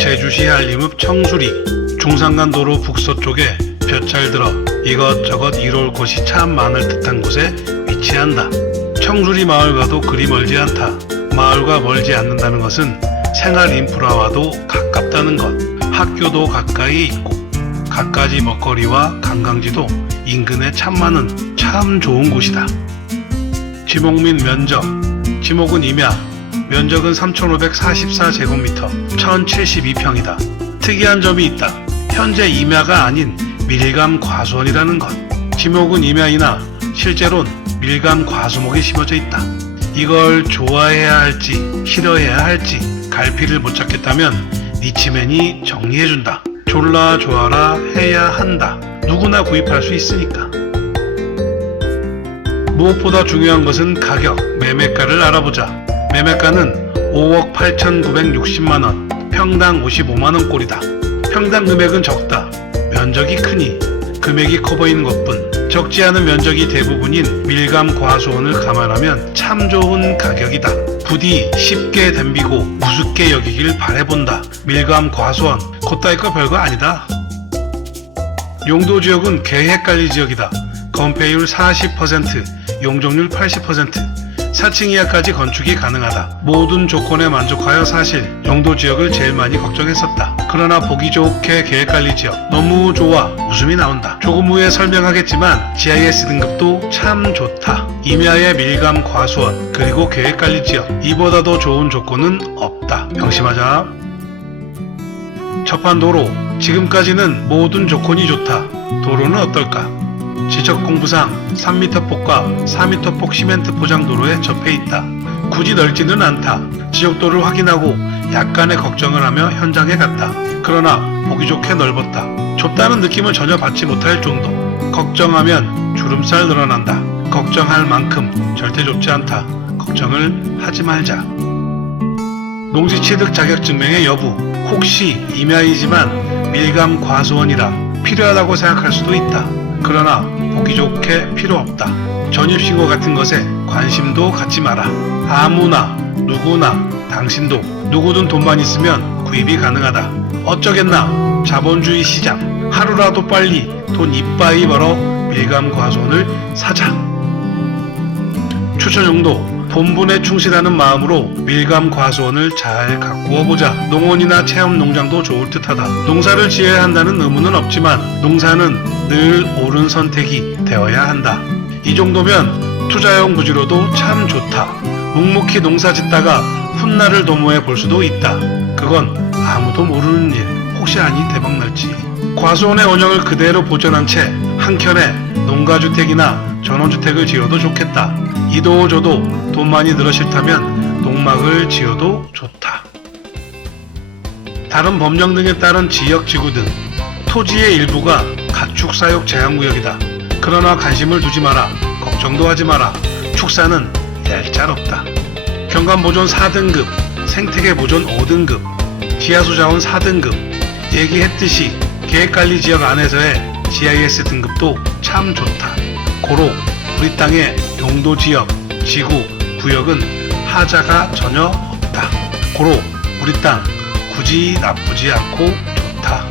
제주시 한림읍 청수리 중산간도로 북서쪽에 볕 잘 들어 이것저것 이로울 곳이 참 많을 듯한 곳에 위치한다. 청수리 마을과도 그리 멀지 않다. 마을과 멀지 않는다는 것은 생활 인프라와도 가깝다는 것. 학교도 가까이 있고 갖가지 먹거리와 관광지도 인근에 참 많은 참 좋은 곳이다. 지목 및 면적. 지목은 임야, 면적은 3,544제곱미터, 1,072평이다. 특이한 점이 있다. 현재 임야가 아닌 밀감 과수원이라는 것. 지목은 임야이나 실제론 밀감 과수목이 심어져 있다. 이걸 좋아해야 할지 싫어해야 할지 갈피를 못 잡겠다면 니치맨이 정리해준다. 졸라 좋아라 해야 한다. 누구나 구입할 수 있으니까. 무엇보다 중요한 것은 가격, 매매가를 알아보자. 매매가는 5억 8,960만원, 평당 55만원 꼴이다. 평당 금액은 적다. 면적이 크니 금액이 커 보이는 것뿐. 적지 않은 면적이 대부분인 밀감 과수원을 감안하면 참 좋은 가격이다. 부디 쉽게 덤비고 우습게 여기길 바라본다. 밀감 과수원 그따위 거 별거 아니다. 용도지역은 개헷갈리지역이다. 건폐율 40%, 용적률 80%, 4층 이하까지 건축이 가능하다. 모든 조건에 만족하여 사실 용도지역을 제일 많이 걱정했었다. 그러나 보기 좋게 계획관리지역 너무 좋아 웃음이 나온다. 조금 후에 설명하겠지만 GIS 등급도 참 좋다. 임야의 밀감 과수원 그리고 계획관리지역 이보다도 좋은 조건은 없다. 명심하자. 첫판 도로. 지금까지는 모든 조건이 좋다. 도로는 어떨까? 지적공부상 3m 폭과 4m 폭 시멘트 포장도로에 접해 있다. 굳이 넓지는 않다. 지적도를 확인하고 약간의 걱정을 하며 현장에 갔다. 그러나 보기 좋게 넓었다. 좁다는 느낌을 전혀 받지 못할 정도. 걱정하면 주름살 늘어난다. 걱정할 만큼 절대 좁지 않다. 걱정을 하지 말자. 농지취득 자격증명의 여부. 혹시 임야이지만 밀감 과수원이라 필요하다고 생각할 수도 있다. 그러나 보기 좋게 필요 없다. 전입신고 같은 것에 관심도 갖지 마라. 아무나 누구나 당신도 누구든 돈만 있으면 구입이 가능하다. 어쩌겠나 자본주의 시장. 하루라도 빨리 돈 이빠이 벌어 밀감 과수원을 사자. 추천 용도. 본분에 충실하는 마음으로 밀감 과수원을 잘 가꾸어보자. 농원이나 체험농장도 좋을 듯하다. 농사를 지어야 한다는 의무는 없지만 농사는 늘 옳은 선택이 되어야 한다. 이 정도면 투자용 부지로도 참 좋다. 묵묵히 농사 짓다가 훗날을 도모해 볼 수도 있다. 그건 아무도 모르는 일. 혹시 아니 대박날지. 과수원의 원형을 그대로 보존한 채 한켠에 농가주택이나 전원주택을 지어도 좋겠다. 이도저도 돈 많이 들어 싫다면 농막을 지어도 좋다. 다른 법령 등에 따른 지역지구 등 토지의 일부가 가축사육 제한구역이다. 그러나 관심을 두지 마라. 걱정도 하지 마라. 축사는 얄짤없다. 경관보존 4등급, 생태계보존 5등급, 지하수자원 4등급. 얘기했듯이 계획관리지역 안에서의 GIS 등급도 참 좋다. 고로 우리 땅의 용도지역, 지구, 구역은 하자가 전혀 없다. 고로 우리 땅 굳이 나쁘지 않고 좋다.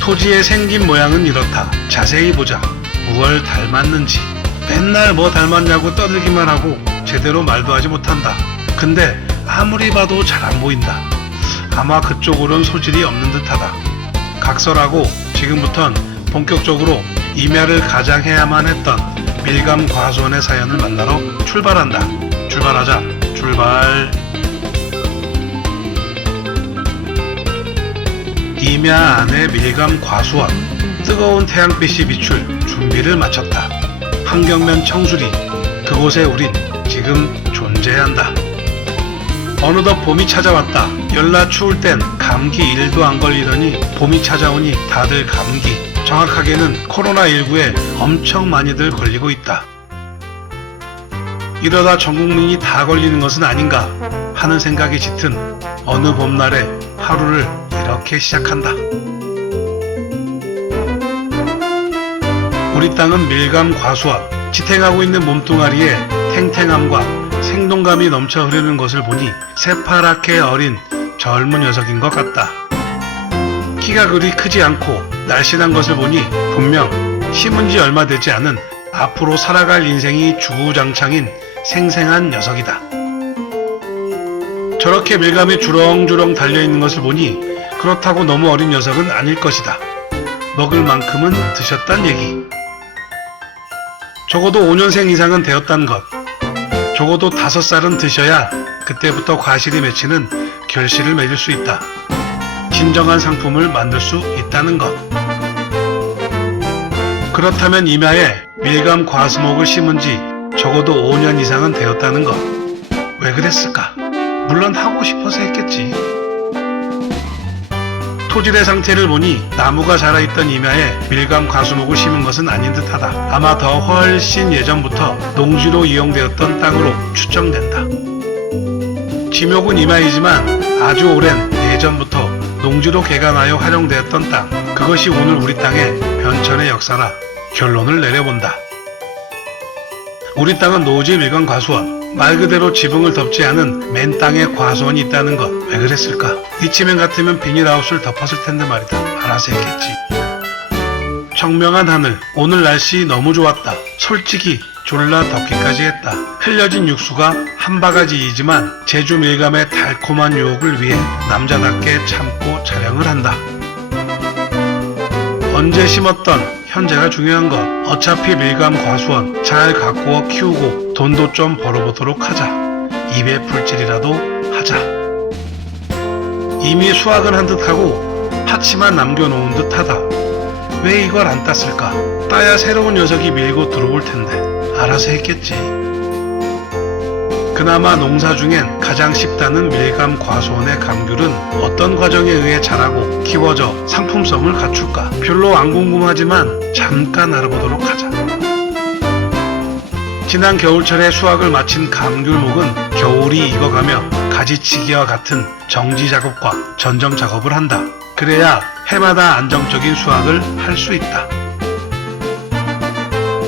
토지의 생긴 모양은 이렇다. 자세히 보자. 무얼 닮았는지. 맨날 뭐 닮았냐고 떠들기만 하고 제대로 말도 하지 못한다. 근데 아무리 봐도 잘 안 보인다. 아마 그쪽으론 소질이 없는 듯하다. 각설하고 지금부턴 본격적으로 임야를 가장해야만 했던 밀감 과수원의 사연을 만나러 출발한다. 출발하자. 출발. 임야 안의 밀감 과수원. 뜨거운 태양빛이 비출 준비를 마쳤다. 환경면 청수리. 그곳에 우린 지금 존재한다. 어느덧 봄이 찾아왔다. 열나 추울 땐 감기 1도 안 걸리더니 봄이 찾아오니 다들 감기. 정확하게는 코로나19에 엄청 많이들 걸리고 있다. 이러다 전 국민이 다 걸리는 것은 아닌가 하는 생각이 짙은 어느 봄날에 하루를 이렇게 시작한다. 우리 땅은 밀감 과수원. 지탱하고 있는 몸뚱아리의 탱탱함과 생동감이 넘쳐 흐르는 것을 보니 새파랗게 어린 젊은 녀석인 것 같다. 키가 그리 크지 않고 날씬한 것을 보니 분명 심은 지 얼마 되지 않은 앞으로 살아갈 인생이 주구장창인 생생한 녀석이다. 저렇게 밀감이 주렁주렁 달려있는 것을 보니 그렇다고 너무 어린 녀석은 아닐 것이다. 먹을 만큼은 드셨단 얘기. 적어도 5년생 이상은 되었단 것. 적어도 5살은 드셔야 그때부터 과실이 맺히는 결실을 맺을 수 있다. 진정한 상품을 만들 수 있다는 것. 그렇다면 임야에 밀감 과수목을 심은 지 적어도 5년 이상은 되었다는 것. 왜 그랬을까? 물론 하고 싶어서 했겠지. 토질의 상태를 보니 나무가 자라있던 임야에 밀감 과수목을 심은 것은 아닌 듯하다. 아마 더 훨씬 예전부터 농지로 이용되었던 땅으로 추정된다. 지목은 임야이지만 아주 오랜 예전부터 농지로 개간하여 활용되었던 땅, 그것이 오늘 우리 땅의 변천의 역사라 결론을 내려본다. 우리 땅은 노지 밀감 과수원, 말 그대로 지붕을 덮지 않은 맨 땅에 과수원이 있다는 것. 왜 그랬을까? 이치면 같으면 비닐하우스를 덮었을 텐데 말이다. 알아서 했겠지. 청명한 하늘, 오늘 날씨 너무 좋았다. 솔직히 졸라 덥기까지 했다. 흘려진 육수가 한 바가지이지만 제주 밀감의 달콤한 유혹을 위해 남자답게 참고 촬영을 한다. 언제 심었던 현재가 중요한 것. 어차피 밀감 과수원 잘 가꾸어 키우고 돈도 좀 벌어보도록 하자. 입에 풀칠이라도 하자. 이미 수확은 한 듯하고 파치만 남겨놓은 듯하다. 왜 이걸 안 땄을까? 따야 새로운 녀석이 밀고 들어올 텐데 알아서 했겠지. 그나마 농사 중엔 가장 쉽다는 밀감 과수원의 감귤은 어떤 과정에 의해 자라고 키워져 상품성을 갖출까? 별로 안 궁금하지만 잠깐 알아보도록 하자. 지난 겨울철에 수확을 마친 감귤목은 겨울이 익어가며 가지치기와 같은 정지 작업과 전정 작업을 한다. 그래야 해마다 안정적인 수확을 할 수 있다.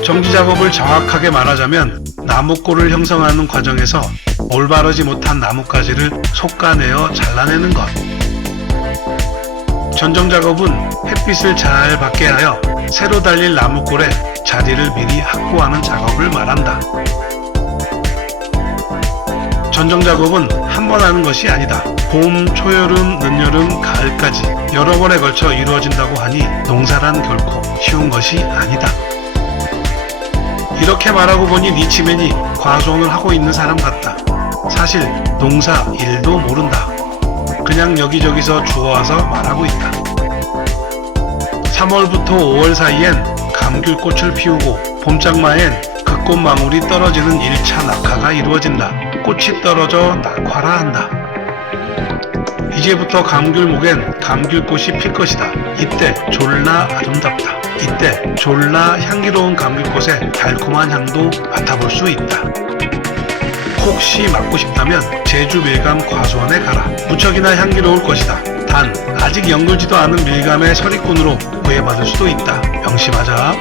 정지 작업을 정확하게 말하자면 나무꼴을 형성하는 과정에서 올바르지 못한 나뭇가지를 솎아내어 잘라내는 것. 전정 작업은 햇빛을 잘 받게 하여 새로 달릴 나무꼴에 자리를 미리 확보하는 작업을 말한다. 전정 작업은 한 번 하는 것이 아니다. 봄, 초여름, 늦여름, 가을까지 여러 번에 걸쳐 이루어진다고 하니 농사란 결코 쉬운 것이 아니다. 이렇게 말하고 보니 리치맨이 과수원을 하고 있는 사람 같다. 사실 농사 일도 모른다. 그냥 여기저기서 주워와서 말하고 있다. 3월부터 5월 사이엔 감귤꽃을 피우고 봄장마엔 그 꽃망울이 떨어지는 1차 낙하가 이루어진다. 꽃이 떨어져 낙화라 한다. 이제부터 감귤목엔 감귤꽃이 필 것이다. 이때 졸라 아름답다. 이때 졸라 향기로운 감귤꽃의 달콤한 향도 맡아볼 수 있다. 혹시 맡고 싶다면 제주 밀감 과수원에 가라. 무척이나 향기로울 것이다. 단 아직 연글지도 않은 밀감의 서리꾼으로 구애받을 수도 있다. 명심하자.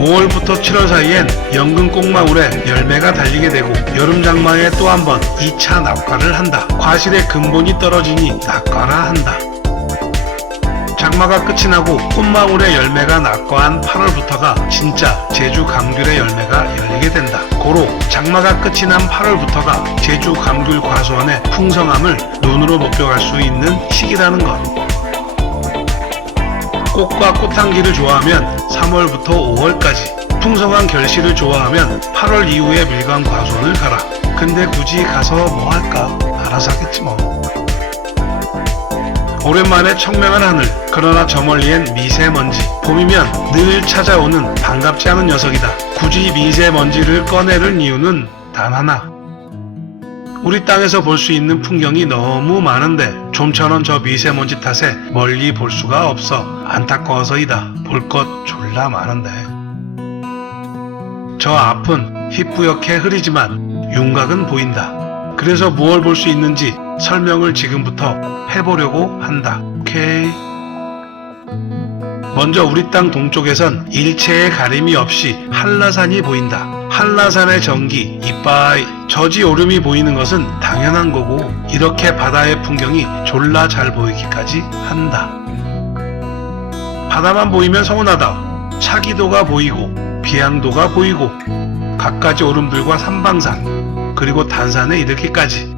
5월부터 7월 사이엔 연근 꼭망울에 열매가 달리게 되고 여름장마에 또 한 번 2차 낙과를 한다. 과실의 근본이 떨어지니 낙과라 한다. 장마가 끝이 나고 꽃망울의 열매가 낙과한 8월부터가 진짜 제주 감귤의 열매가 열리게 된다. 고로 장마가 끝이 난 8월부터가 제주 감귤 과수원의 풍성함을 눈으로 목격할 수 있는 시기라는 것. 꽃과 꽃향기를 좋아하면 3월부터 5월까지, 풍성한 결실을 좋아하면 8월 이후에 밀감 과수원을 가라. 근데 굳이 가서 뭐 할까? 알아서 하겠지 뭐. 오랜만에 청명한 하늘, 그러나 저 멀리엔 미세먼지. 봄이면 늘 찾아오는 반갑지 않은 녀석이다. 굳이 미세먼지를 꺼내는 이유는 단 하나. 우리 땅에서 볼 수 있는 풍경이 너무 많은데 좀처럼 저 미세먼지 탓에 멀리 볼 수가 없어 안타까워서이다. 볼 것 졸라 많은데. 저 앞은 희뿌옇게 흐리지만 윤곽은 보인다. 그래서 무얼 볼 수 있는지 설명을 지금부터 해보려고 한다. 오케이. 먼저 우리 땅 동쪽에선 일체의 가림이 없이 한라산이 보인다. 한라산의 전기, 이빠이, 저지 오름이 보이는 것은 당연한 거고 이렇게 바다의 풍경이 졸라 잘 보이기까지 한다. 바다만 보이면 서운하다. 차기도가 보이고 비양도가 보이고 갖가지 오름들과 삼방산 그리고 단산에 이르기까지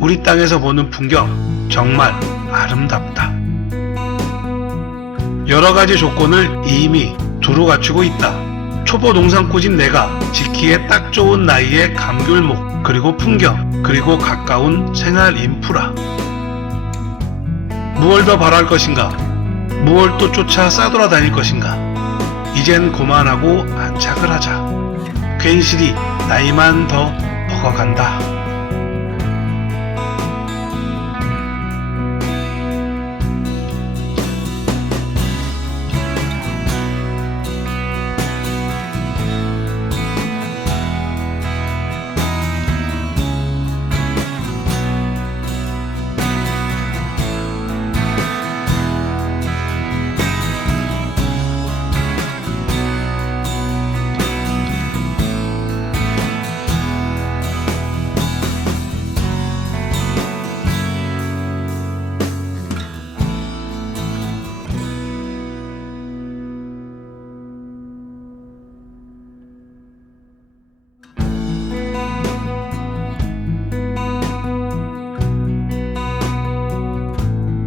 우리 땅에서 보는 풍경 정말 아름답다. 여러가지 조건을 이미 두루 갖추고 있다. 초보 농산꾼인 내가 지키기에 딱 좋은 나이의 감귤목 그리고 풍경 그리고 가까운 생활 인프라. 무얼 더 바랄 것인가? 무얼 또 쫓아 싸돌아다닐 것인가? 이젠 그만하고 안착을 하자. 괜시리 나이만 더 먹어간다.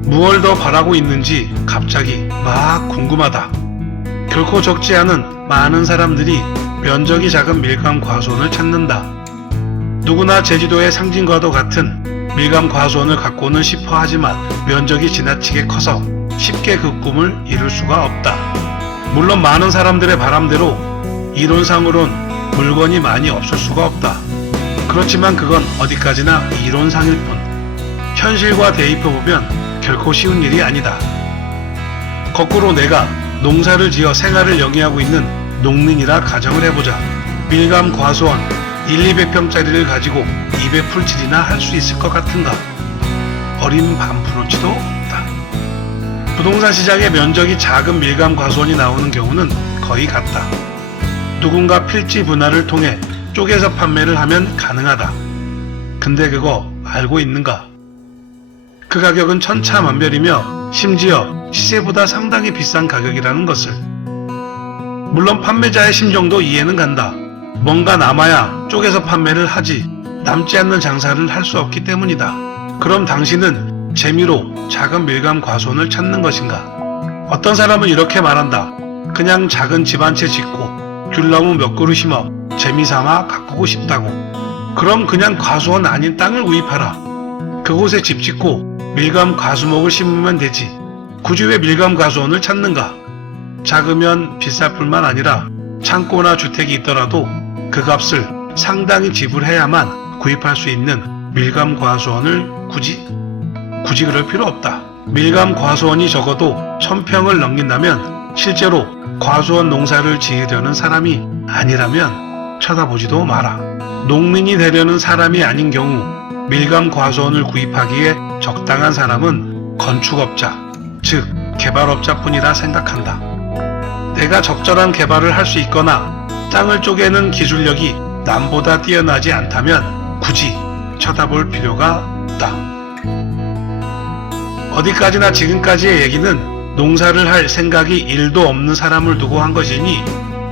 무얼 더 바라고 있는지 갑자기 막 궁금하다. 결코 적지 않은 많은 사람들이 면적이 작은 밀감 과수원을 찾는다. 누구나 제주도의 상징과도 같은 밀감 과수원을 갖고는 싶어 하지만 면적이 지나치게 커서 쉽게 그 꿈을 이룰 수가 없다. 물론 많은 사람들의 바람대로 이론상으론 물건이 많이 없을 수가 없다. 그렇지만 그건 어디까지나 이론상일 뿐. 현실과 대입해보면 결코 쉬운 일이 아니다. 거꾸로 내가 농사를 지어 생활을 영위하고 있는 농민이라 가정을 해보자. 밀감 과수원 1,200평짜리를 가지고 입에 풀칠이나 할 수 있을 것 같은가? 어린 반프로치도 없다. 부동산 시장에 면적이 작은 밀감 과수원이 나오는 경우는 거의 같다. 누군가 필지 분할을 통해 쪼개서 판매를 하면 가능하다. 근데 그거 알고 있는가? 그 가격은 천차만별이며 심지어 시세보다 상당히 비싼 가격이라는 것을. 물론 판매자의 심정도 이해는 간다. 뭔가 남아야 쪼개서 판매를 하지 남지 않는 장사를 할 수 없기 때문이다. 그럼 당신은 재미로 작은 밀감 과수원을 찾는 것인가? 어떤 사람은 이렇게 말한다. 그냥 작은 집 한 채 짓고 귤나무 몇 그루 심어 재미삼아 가꾸고 싶다고. 그럼 그냥 과수원 아닌 땅을 구입하라. 그곳에 집 짓고 밀감 과수목을 심으면 되지. 굳이 왜 밀감 과수원을 찾는가? 작으면 비쌀 뿐만 아니라 창고나 주택이 있더라도 그 값을 상당히 지불해야만 구입할 수 있는 밀감 과수원을 굳이 그럴 필요 없다. 밀감 과수원이 적어도 1,000평을 넘긴다면 실제로 과수원 농사를 지으려는 사람이 아니라면 쳐다보지도 마라. 농민이 되려는 사람이 아닌 경우 밀감 과수원을 구입하기에 적당한 사람은 건축업자, 즉 개발업자뿐이라 생각한다. 내가 적절한 개발을 할 수 있거나 땅을 쪼개는 기술력이 남보다 뛰어나지 않다면 굳이 쳐다볼 필요가 없다. 어디까지나 지금까지의 얘기는 농사를 할 생각이 1도 없는 사람을 두고 한 것이니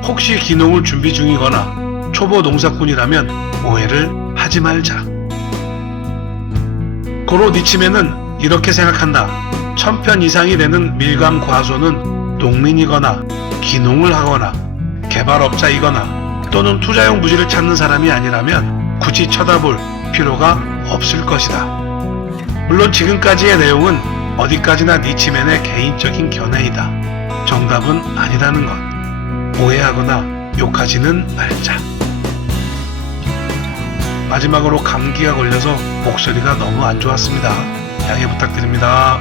혹시 기농을 준비 중이거나 초보 농사꾼이라면 오해를 하지 말자. 고로 니치메는 이렇게 생각한다. 1,000편 이상이 되는 밀감 과수원은 농민이거나 기농을 하거나 개발업자이거나 또는 투자용 부지를 찾는 사람이 아니라면 굳이 쳐다볼 필요가 없을 것이다. 물론 지금까지의 내용은 어디까지나 니치맨의 개인적인 견해이다. 정답은 아니라는 것. 오해하거나 욕하지는 말자. 마지막으로 감기가 걸려서 목소리가 너무 안 좋았습니다. 양해 부탁드립니다.